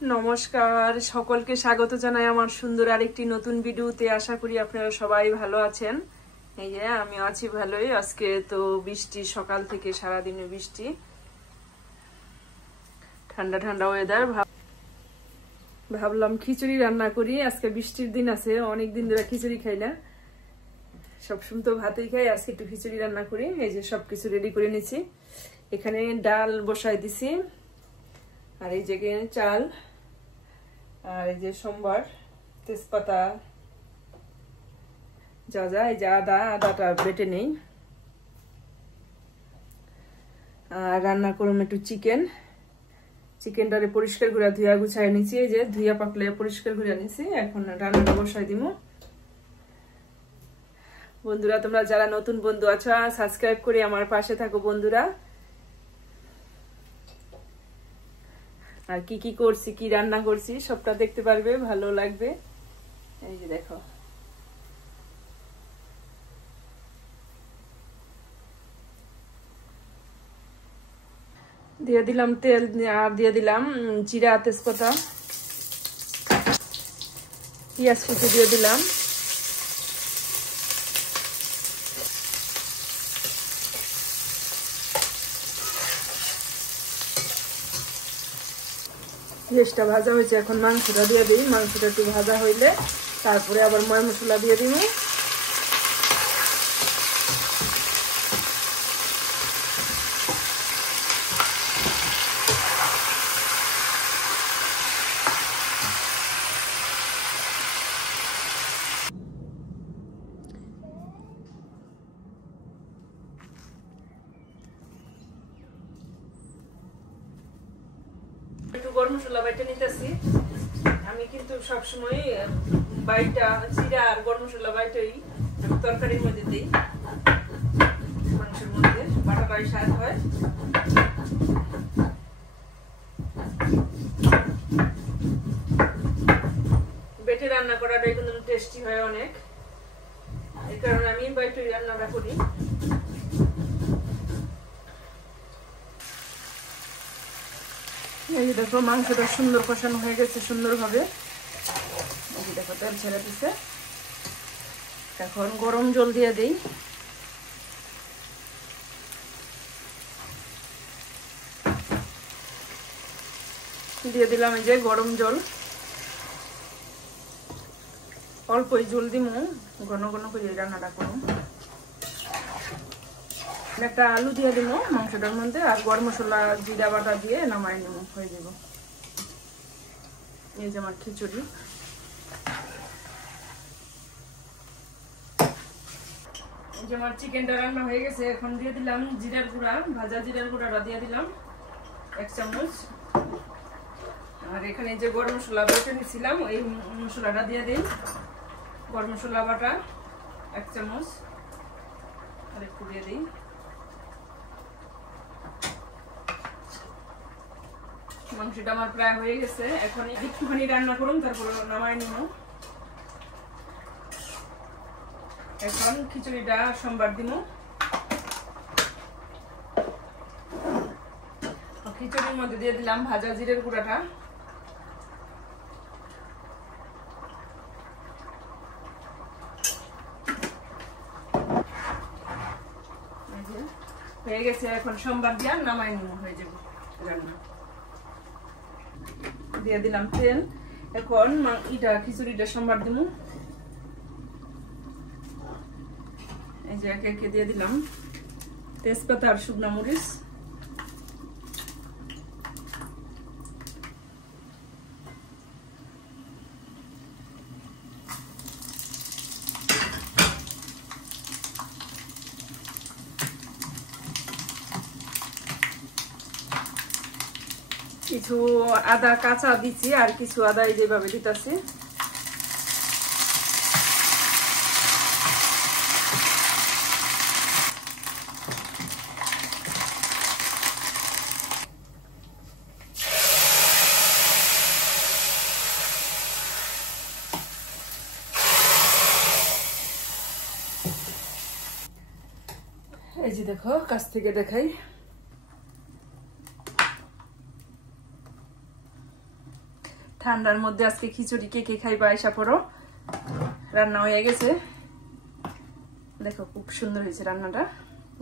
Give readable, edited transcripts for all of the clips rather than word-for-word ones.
নমস্কার, সকলকে স্বাগত জানাই আমার সুন্দর আরেকটি নতুন ভিডিওতে। আশা করি আপনারা সবাই ভালো আছেন। এই যে আমি আছি ভালোই। আজকে তো বৃষ্টি, সকাল থেকে সারাদিনে বৃষ্টি, ঠান্ডা ঠান্ডা ওয়েদার। ভাবলাম খিচুড়ি রান্না করি। আজকে বৃষ্টির দিন আছে, অনেকদিন ধরে খিচুড়ি খাই না, সবসময় তো ভাতেই খাই। আজকে একটু খিচুড়ি রান্না করি। এই যে সবকিছু রেডি করে নিছি। এখানে ডাল বসাই দিছি, আর এই যে চাল, আর এই যে সোমবার, তেজপাতা, যা যা, এই যে আদাটা বেটে নেই। আর রান্না করলাম একটু চিকেনটারে পরিষ্কার করে ধুয়া গুছাই নিছি। এই যে ধুয়া পাকলে পরিষ্কার করে নিছি। এখন রান্নাটা বসাই দিব। বন্ধুরা, তোমরা যারা নতুন বন্ধু আছো, সাবস্ক্রাইব করে আমার পাশে থাকো বন্ধুরা। আর কি কি করছি, কি রান্না করছি সবটা দেখতে পারবে, ভালো লাগবে। এই যে দেখো, দিয়ে দিলাম তেল, আর দিয়ে দিলাম জিরা, তেজপাতা, পেঁয়াজ কুচি দিয়ে দিলাম। পেঁয়াজটা ভাজা হয়েছে, এখন মাংসটা দিয়ে দিই। মাংসটা একটু ভাজা হইলে তারপরে আবার ময় মশলা দিয়ে দিব। একটু গরম মশলা বাইটা নিতেছি। আমি কিন্তু সবসময় বাইটা জিরা আর গরম মশলা বাইটাই তরকারির মধ্যে দিই, মাংসের মধ্যে বাটাটাই স্বাদ হয়। বেটে রান্না করাটাই কিন্তু টেস্টি হয় অনেক, এই কারণে আমি বাইটাই রান্নাটা করি। এই দেখো, মাংসটা সুন্দর কষানো হয়ে গেছে সুন্দরভাবে। এই দেখো, তেল ছেড়ে দিছে। এখন গরম জল দিয়ে দিই। দিয়ে দিলাম এই যে গরম জল। অল্পই জল দিব, ঘন ঘন করে রান্নাটা করুন। একটা আলু দিয়ে দিব মাংসটার মধ্যে, আর গরম মশলা জিরা বাটা দিয়ে নামাই নেব, হয়ে যাব। এই যে আমার খিচুড়ি। এই যে আমার চিকেনটা রান্না হয়ে গেছে। এখন দিয়ে দিলাম জিরার গুঁড়া, ভাজা জিরার গুঁড়াটা দিয়ে দিলাম 1 চামচ। আর এখানে যে গরম মশলা বেটে নিয়েছিলাম, এই মশলাটা দিয়ে দিই। গরম মশলা বাটা 1 চামচ, আর একটু দিয়ে দিই। মাংসটা আমার প্রায় হয়ে গেছে। এখন একটুখানি রান্না করুন, তারপর নামাই নিব। এখন খিচুড়িটা সোমবার দিব। খিচুড়ির মধ্যে দিয়ে দিলাম ভাজা জিরের গুঁড়াটা। হয়ে গেছে। এখন সোমবার দিয়ে নামাই নিব, হয়ে যাবে রান্না। দিয়ে দিলাম তেল। এখন খিচুড়িটা সোমবার দিব। এই যে একে একে দিয়ে দিলাম তেজপাতা আর শুকনা মরিচ। কিছু আদা কাঁচা দিচ্ছি, আর কিছু আদা এই যেভাবে দিতেছি। এই যে দেখো, কাছ থেকে দেখাই। ঠান্ডার মধ্যে আজকে খিচুড়ি কে কে খাইবা আইসা পড়ো। রান্না হয়ে গেছে, দেখো খুব সুন্দর হয়েছে রান্নাটা,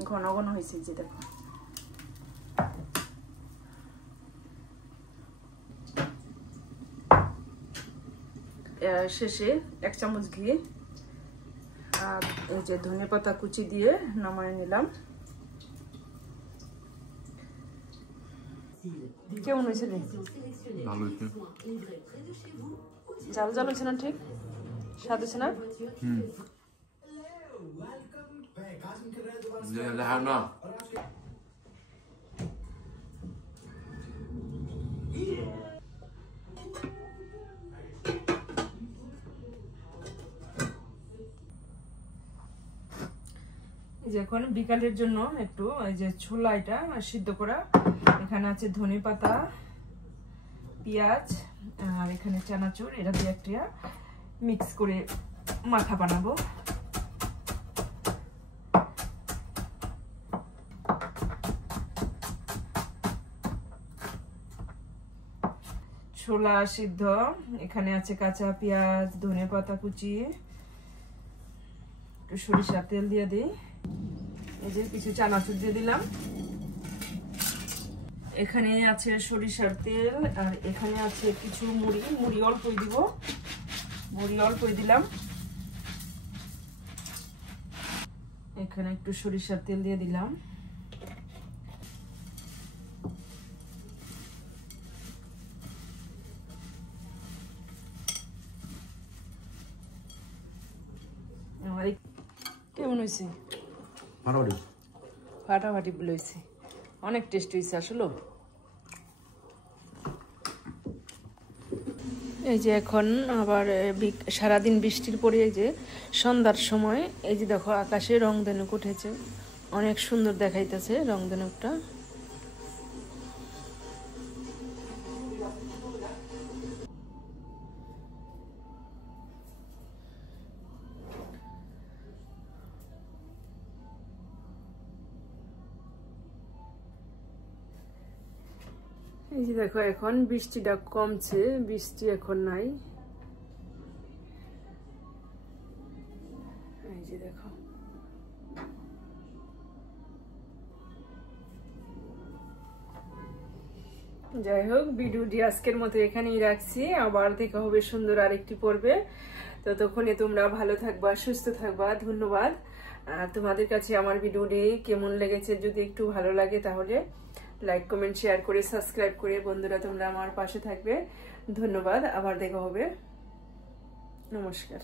ঘন ঘন হয়েছে। যে দেখো শেষে 1 চামচ ঘি আর এই যে ধনেপাতা কুচি দিয়ে নামায় নিলাম। কেমন হয়েছে রে? জাল জাল হয়েছে না? ঠিক স্বাদ হয়েছে না? এখন বিকালের জন্য একটু এই যে ছোলা এটা সিদ্ধ করা, এখানে আছে ধনে পাতা, পেঁয়াজ আর এখানে চানাচুর, এটা দিয়ে একটা মিক্স করে মাখা বানাবো। ছোলা সিদ্ধ, এখানে আছে কাঁচা পেঁয়াজ, ধনে পাতা কুচি, একটু সরিষার তেল দিয়ে দিই, এই যে কিছু চানাচুর দিয়ে দিলাম। এখানে আছে সরিষার তেল আর এখানে আছে কিছু মুড়ি অল্পই দিব, মুড়ি অল্পই দিলাম। এখানে একটু সরিষার তেল দিয়ে দিলাম। কেমন হয়েছে? ফাটাফাটি বলেছে, অনেক টেস্ট হয়েছে আসলে। এই যে এখন আবার সারাদিন বৃষ্টির পরে এই যে সন্ধ্যার সময় এই যে দেখো আকাশে রংধনুক উঠেছে, অনেক সুন্দর দেখাইতেছে রংধনুকটা। এই যে দেখো এখন বৃষ্টিটা কমছে, বৃষ্টি এখন নাই। এই যে দেখো যাই হোক, ভিডিওটি আজকের মতো এখানেই রাখছি, আবার দেখা হবে সুন্দর আরেকটি পর্বে। ততক্ষণে তোমরা ভালো থাকবা, সুস্থ থাকবা। ধন্যবাদ। তোমাদের কাছে আমার ভিডিওটি কেমন লেগেছে যদি একটু ভালো লাগে তাহলে লাইক কমেন্ট শেয়ার করে সাবস্ক্রাইব করে বন্ধুরা তোমরা আমার পাশে থাকবে। ধন্যবাদ, আবার দেখা হবে। নমস্কার।